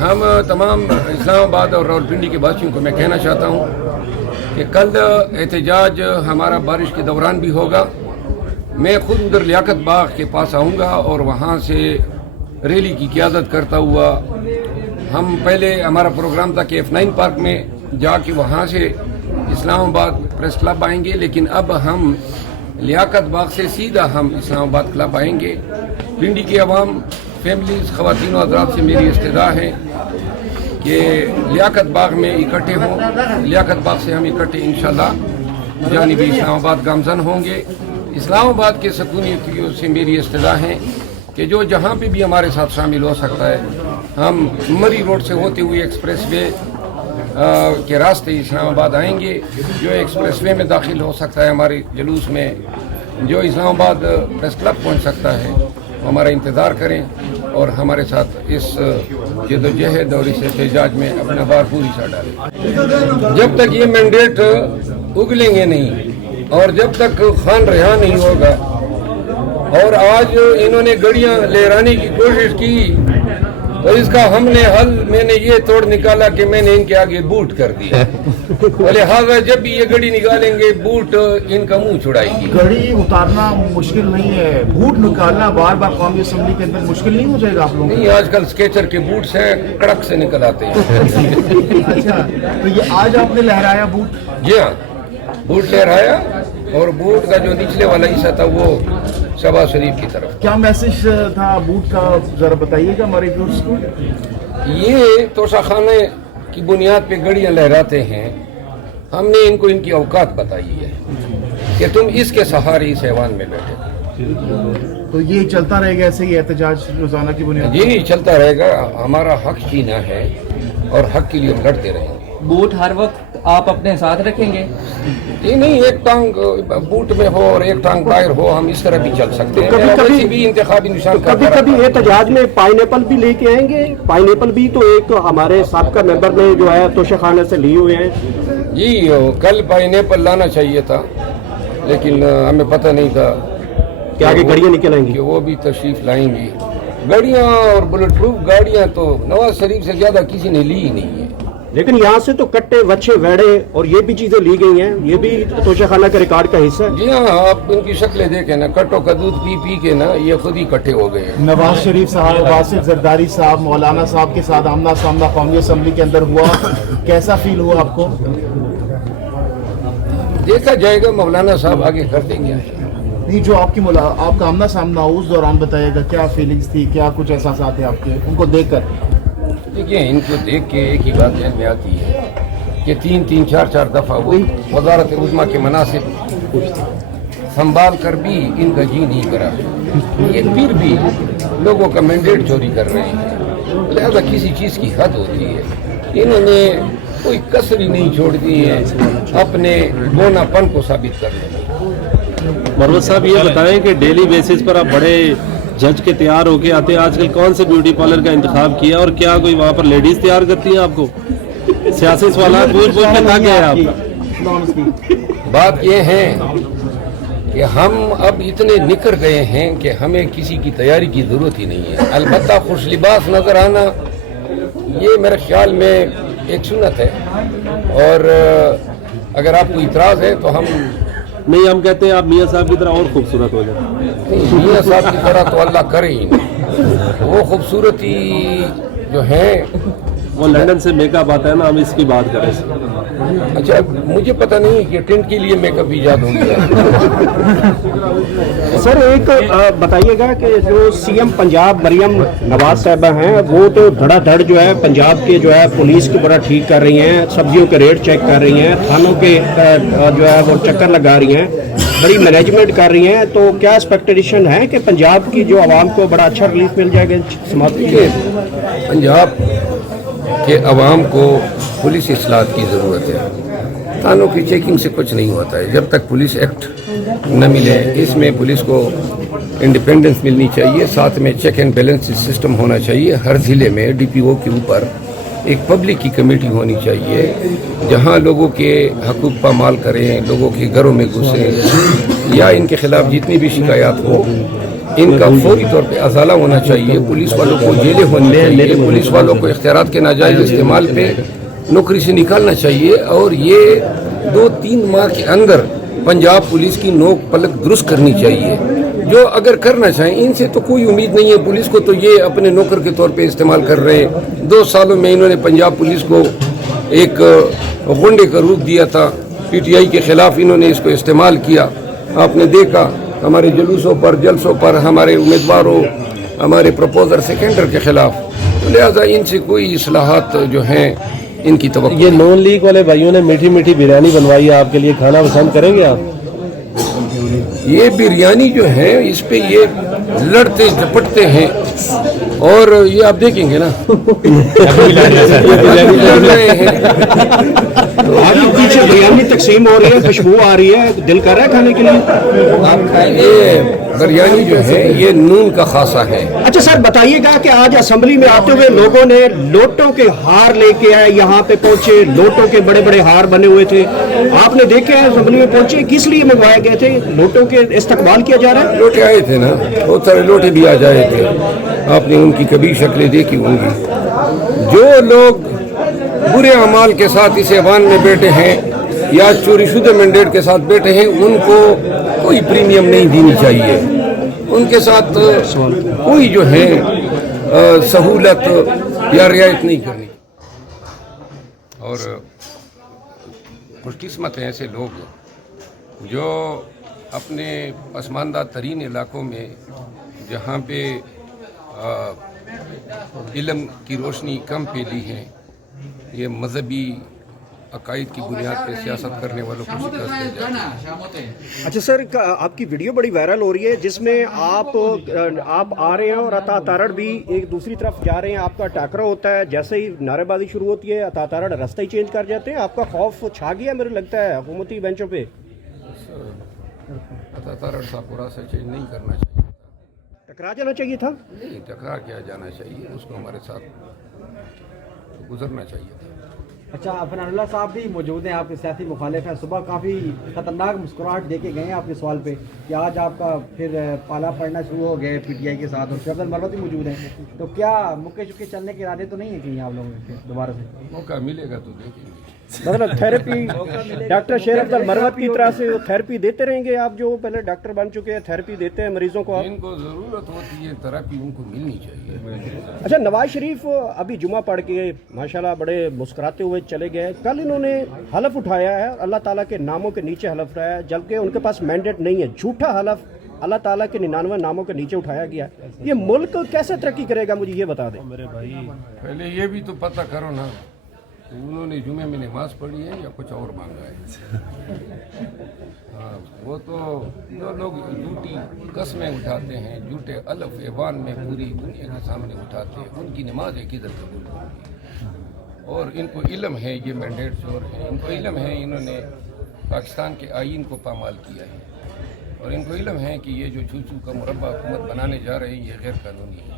ہم تمام اسلام آباد اور راولپنڈی کے باشندوں کو میں کہنا چاہتا ہوں کہ کل احتجاج ہمارا بارش کے دوران بھی ہوگا. میں خود ادھر لیاقت باغ کے پاس آؤں گا اور وہاں سے ریلی کی قیادت کرتا ہوا ہم پہلے ہمارا پروگرام تھا کہ F9 پارک میں جا کے وہاں سے اسلام آباد پریس کلب آئیں گے، لیکن اب ہم لیاقت باغ سے سیدھا ہم اسلام آباد کلب آئیں گے. پنڈی کے عوام، فیملیز، خواتین و حضرات سے میری استدعا ہے کہ لیاقت باغ میں اکٹھے ہوں. لیاقت باغ سے ہم اکٹھے انشاءاللہ جانب اسلام آباد گامزن ہوں گے. اسلام آباد کے سکونیتیوں سے میری استدعا ہے کہ جو جہاں پہ بھی ہمارے ساتھ شامل ہو سکتا ہے، ہم مری روڈ سے ہوتے ہوئے ایکسپریس وے کے راستے اسلام آباد آئیں گے. جو ایکسپریس وے میں داخل ہو سکتا ہے ہمارے جلوس میں، جو اسلام آباد پریس کلب پہنچ سکتا ہے، ہمارا انتظار کریں اور ہمارے ساتھ اس جدوجہد اور اس احتجاج میں اپنا بار پوری سا ڈالیں. جب تک یہ مینڈیٹ اگلیں گے نہیں اور جب تک خان رہا نہیں ہوگا، اور آج انہوں نے گڑیاں لہرانے کی کوشش کی اور اس کا ہم نے حل میں نے یہ توڑ نکالا کہ میں نے ان کے آگے بوٹ کر دیا. لہٰذا جب بھی یہ گڑی نکالیں گے بوٹ ان کا منہ چھڑائے گی. گڑی اتارنا مشکل نہیں ہے، بوٹ نکالنا بار بار قومی اسمبلی کے اندر مشکل نہیں ہو جائے گا آپ لوگوں کو؟ نہیں، آج کل اسکیچر کے بوٹس ہیں، کڑک سے نکل آتے ہیں. اچھا، تو یہ آج آپ نے لہرایا بوٹ؟ جی ہاں، بوٹ لہرایا اور بوٹ کا جو نچلے والا حصہ تھا وہ شہباز شریف کی طرف. کیا میسج تھا بوٹ کا، ذرا بتائیے گا ہمارے ویورز کو. یہ توشہ خانے کی بنیاد پہ گڑیاں لہراتے ہیں. ہم نے ان کو ان کی اوقات بتائی ہے کہ تم اس کے سہارے اس ایوان میں بیٹھے. تو یہ چلتا رہے گا ایسے ہی احتجاج روزانہ کی بنیاد؟ جی چلتا رہے گا. ہمارا حق جینا ہے اور حق کے لیے ہم لڑتے رہیں گے. بوٹ ہر وقت آپ اپنے ساتھ رکھیں گے؟ یہ نہیں، ایک ٹانگ بوٹ میں ہو اور ایک ٹانگ باہر ہو، ہم اس طرح بھی چل سکتے ہیں. کبھی بھی انتخابی نشان کبھی احتجاج میں پائن ایپل بھی لے کے آئیں گے. پائن ایپل بھی تو ایک ہمارے سابقہ ممبر نے جو ہے توشہ خانے سے لیے ہوئے ہیں. جی کل پائن ایپل لانا چاہیے تھا، لیکن ہمیں پتہ نہیں تھا کہ آگے گاڑیاں نکل آئیں گی، کہ وہ بھی تشریف لائیں گی. گاڑیاں اور بلٹ پروف گاڑیاں تو نواز شریف سے زیادہ کسی نے لی ہی نہیں ہے. لیکن یہاں سے تو کٹے وچھے ویڑے اور یہ بھی چیزیں لی گئی ہیں، یہ بھی توشہ خانہ کے ریکارڈ کا حصہ ہے. جی ہاں، آپ ان کی شکلیں دیکھیں نا، کٹوں کا دودھ پی پی کے نا یہ خود ہی کٹے ہو گئے. نواز شریف صاحب، واصف زرداری صاحب، مولانا صاحب کے ساتھ آمنا سامنا قومی اسمبلی کے اندر ہوا، کیسا فیل ہوا آپ کو؟ دیکھا جائے گا، مولانا صاحب آگے کر دیں گے. نہیں، جو آپ کا آمنا سامنا ہو اس دوران بتائیے گا، کیا فیلنگز تھی، کیا کچھ احساسات ہیں آپ کے ان کو دیکھ کر؟ دیکھیں، ان کو دیکھ کے ایک ہی بات ذہن میں آتی ہے کہ تین چار دفعہ وہ وزارت عظمیٰ کے مناصب سنبھال کر بھی ان کا جی نہیں کرا. یہ پھر بھی لوگوں کا مینڈیٹ چوری کر رہے ہیں. لہذا کسی چیز کی حد ہوتی ہے. انہوں نے کوئی کسر ہی نہیں چھوڑ دی ہے اپنے بونا پن کو ثابت کرنے میں. مروت صاحب، یہ بتائیں کہ ڈیلی بیسس پر آپ بڑے جج کے تیار ہو کے آتے ہیں، آج کل کون سے بیوٹی پارلر کا انتخاب کیا اور کیا کوئی وہاں پر لیڈیز تیار کرتی ہیں آپ کو؟ سیاسی سوالات پوچھ کے تھک گئے آپ. بات یہ ہے کہ ہم اب اتنے نکر گئے ہیں کہ ہمیں کسی کی تیاری کی ضرورت ہی نہیں ہے. البتہ خوش لباس نظر آنا یہ میرے خیال میں ایک سنت ہے، اور اگر آپ کو اعتراض ہے تو ہم نہیں، ہم کہتے ہیں آپ میاں صاحب کی طرح اور خوبصورت ہو جائیں. نہیں، میاں صاحب کی طرح تو اللہ کرے ہی نہیں. وہ خوبصورتی جو ہے وہ لندن سے میک اپ آتا ہے نا، ہم اس کی بات کریں. اچھا، مجھے پتہ نہیں کہ ٹینٹ کے لیے میک اپ ایجاد ہوں گے. سر ایک بتائیے گا کہ جو سی ایم پنجاب مریم نواز صاحبہ ہیں، وہ تو دھڑا دھڑ جو ہے پنجاب کے جو ہے پولیس کو بڑا ٹھیک کر رہی ہیں، سبزیوں کے ریٹ چیک کر رہی ہیں، تھانوں کے جو ہے وہ چکر لگا رہی ہیں، بڑی مینجمنٹ کر رہی ہیں. تو کیا ایکسپیکٹیشن ہے کہ پنجاب کی جو عوام کو بڑا اچھا ریلیف مل جائے گا سماعت کے؟ پنجاب کے عوام کو پولیس اصلاحات کی ضرورت ہے. تھانوں کی چیکنگ سے کچھ نہیں ہوتا ہے جب تک پولیس ایکٹ نہ ملے. اس میں پولیس کو انڈیپینڈنس ملنی چاہیے، ساتھ میں چیک اینڈ بیلنس سسٹم ہونا چاہیے. ہر ضلع میں ڈی پی او کے اوپر ایک پبلک کی کمیٹی ہونی چاہیے جہاں لوگوں کے حقوق پامال کریں، لوگوں کے گھروں میں گھسیں یا ان کے خلاف جتنی بھی شکایات ہو ان کا فوری طور پہ ازالہ ہونا چاہیے. پولیس والوں کو جیلیں ہونی چاہیے. پولیس والوں کو اختیارات کے ناجائز استعمال پہ نوکری سے نکالنا چاہیے. اور یہ 2-3 ماہ کے اندر پنجاب پولیس کی نوک پلک درست کرنی چاہیے. جو اگر کرنا چاہیں, ان سے تو کوئی امید نہیں ہے. پولیس کو تو یہ اپنے نوکر کے طور پہ استعمال کر رہے ہیں. 2 سالوں میں انہوں نے پنجاب پولیس کو ایک غنڈے کا روپ دیا تھا. پی ٹی آئی کے خلاف انہوں نے اس کو استعمال کیا. آپ نے دیکھا ہمارے جلوسوں پر, جلسوں پر ہمارے امیدواروں, ہمارے پروپوزر سیکنڈر کے خلاف. لہذا ان سے کوئی اصلاحات جو ہیں ان کی توقع. یہ نون لیگ والے بھائیوں نے میٹھی میٹھی بریانی بنوائی ہے آپ کے لیے, کھانا پسند کریں گے آپ؟ یہ بریانی جو ہے اس پہ یہ لڑتے جھپٹتے ہیں اور یہ آپ دیکھیں گے نا لڑ رہے ہیں. آپ کے پیچھے بریانی تقسیم ہو رہی ہے, خوشبو آ رہی ہے, دل کر رہا ہے کھانے کے لیے. یہ بریانی جو ہے یہ نون کا خاصہ ہے. اچھا سر بتائیے گا کہ آج اسمبلی میں آتے ہوئے لوگوں نے لوٹوں کے ہار لے کے آئے, یہاں پہ پہنچے, لوٹوں کے بڑے بڑے ہار بنے ہوئے تھے, آپ نے دیکھے ہیں اسمبلی میں پہنچے, کس لیے منگوائے گئے تھے؟ لوٹوں کے استقبال کیا جا رہا ہے. لوٹے آئے تھے نا, بہت سارے لوٹے بھی آ جائے تھے. آپ نے ان کی کبھی شکلیں دیکھی ہوں گی. جو لوگ برے اعمال کے ساتھ اس ایوان میں بیٹھے ہیں یا چوری شدہ مینڈیٹ کے ساتھ بیٹھے ہیں, ان کو کوئی پریمیم نہیں دینی چاہیے. ان کے ساتھ کوئی جو ہے سہولت یا رعایت نہیں کرنی. اور خوش قسمت ہیں ایسے لوگ جو اپنے پسماندہ ترین علاقوں میں جہاں پہ علم کی روشنی کم پھیلی ہے, یہ مذہبی عقائد کی بنیاد پہ سیاست کرنے والوں کو شکست دے جاتی ہے. اچھا سر, آپ کی ویڈیو بڑی وائرل ہو رہی ہے جس میں آپ آ رہے ہیں اور عطا تارڑ بھی ایک دوسری طرف جا رہے ہیں. آپ کا ٹاکرا ہوتا ہے, جیسے ہی نعرے بازی شروع ہوتی ہے عطا تارڑ راستہ ہی چینج کر جاتے ہیں. آپ کا خوف چھا گیا میرے لگتا ہے حکومتی بینچوں پہ. عطا تارڑ صاحب کو راستہ چینج نہیں کرنا چاہیے, ٹکرا جانا چاہیے تھا. نہیں ٹکرا کیا جانا چاہیے, اس کو ہمارے ساتھ گزرنا چاہیے تھا. اچھا عفنان اللہ صاحب بھی موجود ہیں, آپ کے سیاسی مخالف ہیں. صبح کافی خطرناک مسکراہٹ دے کے گئے ہیں آپ کے سوال پہ کہ آج آپ کا پھر پالا پڑنا شروع ہو گئے پی ٹی آئی کے ساتھ, اور شیخ المروت بھی موجود ہیں. تو کیا مکے چکے چلنے کے ارادے تو نہیں ہیں کہیں آپ لوگوں کے دوبارہ سے؟ موقع ملے گا تو دیکھیں گے. مطلب تھیراپی ڈاکٹر شیخ المروت کی طرح سے تھیراپی دیتے رہیں گے آپ, جو پہلے ڈاکٹر بن چکے ہیں, تھیراپی دیتے ہیں مریضوں کو آپ؟ ان کو ضرورت ہوتی ہے تھیراپی, ان کو ملنی چاہیے. اچھا نواز شریف ابھی جمعہ پڑھ کے ماشاءاللہ بڑے مسکراتے ہوئے چلے گئے. کل انہوں نے حلف اٹھایا ہے, اللہ تعالیٰ کے ناموں کے نیچے حلف اٹھایا ہے, جبکہ ان کے پاس مینڈیٹ نہیں ہے. جھوٹا حلف اللہ تعالیٰ کے 99 ناموں کے نیچے اٹھایا گیا. یہ ملک کیسے ترقی کرے گا, مجھے یہ بتا دیں. پہلے یہ بھی تو پتہ کرو نا, انہوں نے جمعے میں نماز پڑھی ہے یا کچھ اور مانگا ہے. ہاں, وہ تو جو لوگ جھوٹی قسمیں اٹھاتے ہیں, جھوٹے الف ایوان میں پوری دنیا کے سامنے اٹھاتے ہیں, ان کی نماز ایک ادھر قبول ہوگی. اور ان کو علم ہے یہ مینڈیٹ چور ہیں, ان کو علم ہے انہوں نے پاکستان کے آئین کو پامال کیا ہے, اور ان کو علم ہے کہ یہ جو چھو چھو کا مربع حکومت بنانے جا رہے ہیں یہ غیر قانونی ہے.